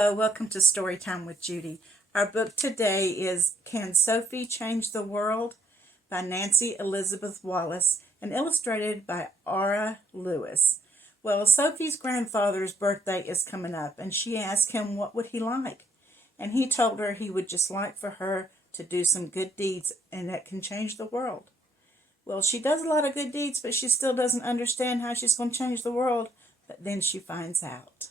Hello, welcome to Storytime with Judy. Our book today is Can Sophie Change the World by Nancy Elizabeth Wallace and illustrated by Ara Lewis. Well, Sophie's grandfather's birthday is coming up and she asked him what would he like. And he told her he would just like for her to do some good deeds and that can change the world. Well, she does a lot of good deeds, but she still doesn't understand how she's going to change the world. But then she finds out.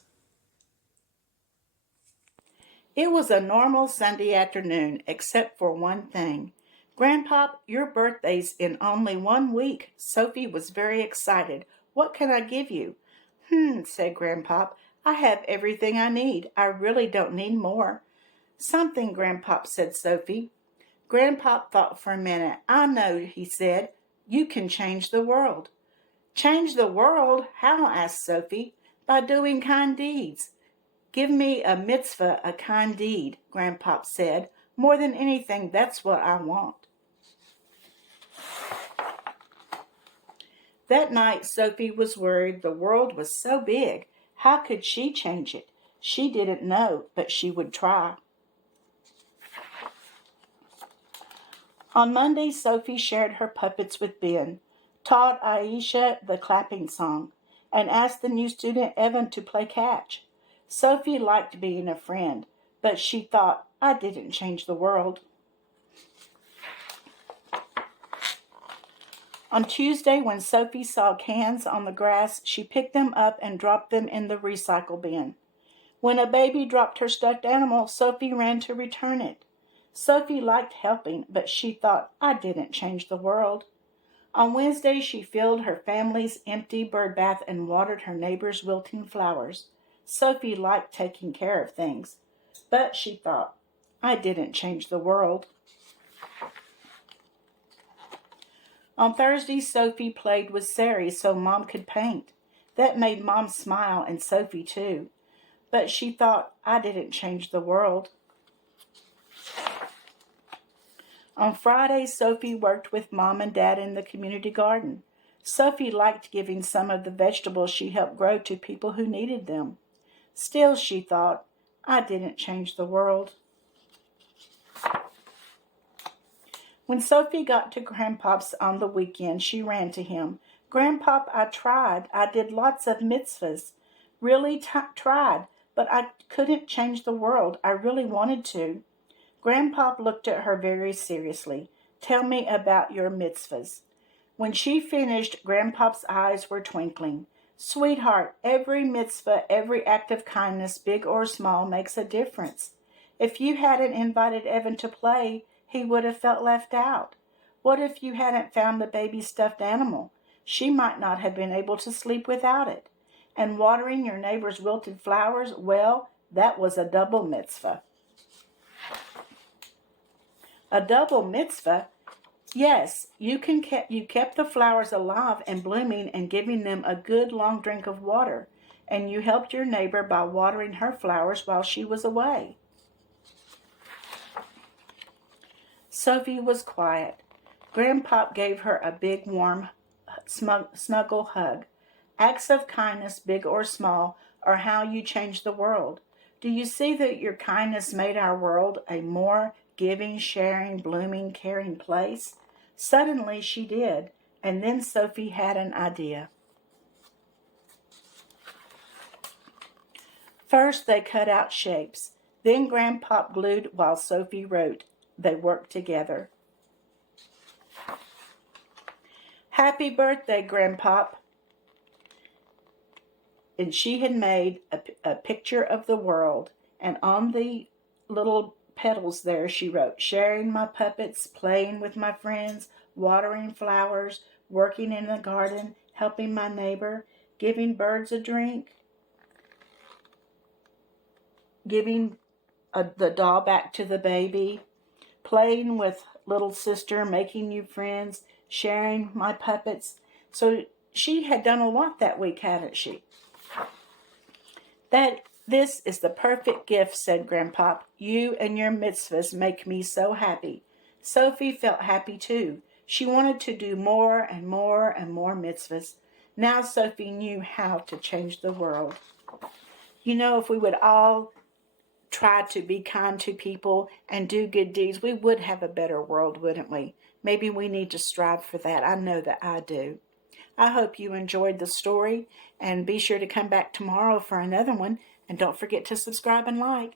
It was a normal Sunday afternoon, except for one thing. Grandpa, your birthday's in only 1 week. Sophie was very excited. What can I give you? Said Grandpa. I have everything I need. I really don't need more. Something, Grandpa, said Sophie. Grandpa thought for a minute. I know, he said. You can change the world. Change the world? How? Asked Sophie. By doing kind deeds. Give me a mitzvah, a kind deed, Grandpa said. More than anything, that's what I want. That night, Sophie was worried. The world was so big. How could she change it? She didn't know, but she would try. On Monday, Sophie shared her puppets with Ben, taught Aisha the clapping song, and asked the new student Evan to play catch. Sophie liked being a friend, but she thought, I didn't change the world. On Tuesday, when Sophie saw cans on the grass, she picked them up and dropped them in the recycle bin. When a baby dropped her stuffed animal, Sophie ran to return it. Sophie liked helping, but she thought, I didn't change the world. On Wednesday, she filled her family's empty bird bath and watered her neighbor's wilting flowers. Sophie liked taking care of things, but she thought, I didn't change the world. On Thursday, Sophie played with Sari so Mom could paint. That made Mom smile and Sophie too. But she thought, I didn't change the world. On Friday, Sophie worked with Mom and Dad in the community garden. Sophie liked giving some of the vegetables she helped grow to people who needed them. Still, she thought, I didn't change the world. When Sophie got to Grandpa's on the weekend, she ran to him. Grandpa, I tried. I did lots of mitzvahs. Really tried, but I couldn't change the world. I really wanted to. Grandpa looked at her very seriously. Tell me about your mitzvahs. When she finished, Grandpa's eyes were twinkling. Sweetheart, every mitzvah, every act of kindness, big or small, makes a difference. If you hadn't invited Evan to play, he would have felt left out. What if you hadn't found the baby stuffed animal? She might not have been able to sleep without it. And watering your neighbor's wilted flowers, well, that was a double mitzvah. A double mitzvah? Yes, you kept the flowers alive and blooming and giving them a good long drink of water, and you helped your neighbor by watering her flowers while she was away. Sophie was quiet. Grandpa gave her a big, warm, snuggle hug. Acts of kindness, big or small, are how you change the world. Do you see that your kindness made our world a more giving, sharing, blooming, caring place? Suddenly she did, and then Sophie had an idea. First they cut out shapes. Then Grandpa glued while Sophie wrote. They worked together. Happy birthday, Grandpa. And she had made a picture of the world, and on the little petals there she wrote, sharing my puppets, playing with my friends, watering flowers, working in the garden, helping my neighbor, giving birds a drink, giving the doll back to the baby, playing with little sister, making new friends, sharing my puppets. So she had done a lot that week, hadn't she? This is the perfect gift, said Grandpa. You and your mitzvahs make me so happy. Sophie felt happy too. She wanted to do more and more and more mitzvahs. Now Sophie knew how to change the world. You know, if we would all tried to be kind to people and do good deeds, we would have a better world, wouldn't we? Maybe we need to strive for that. I know that I do. I hope you enjoyed the story, and be sure to come back tomorrow for another one. And don't forget to subscribe and like.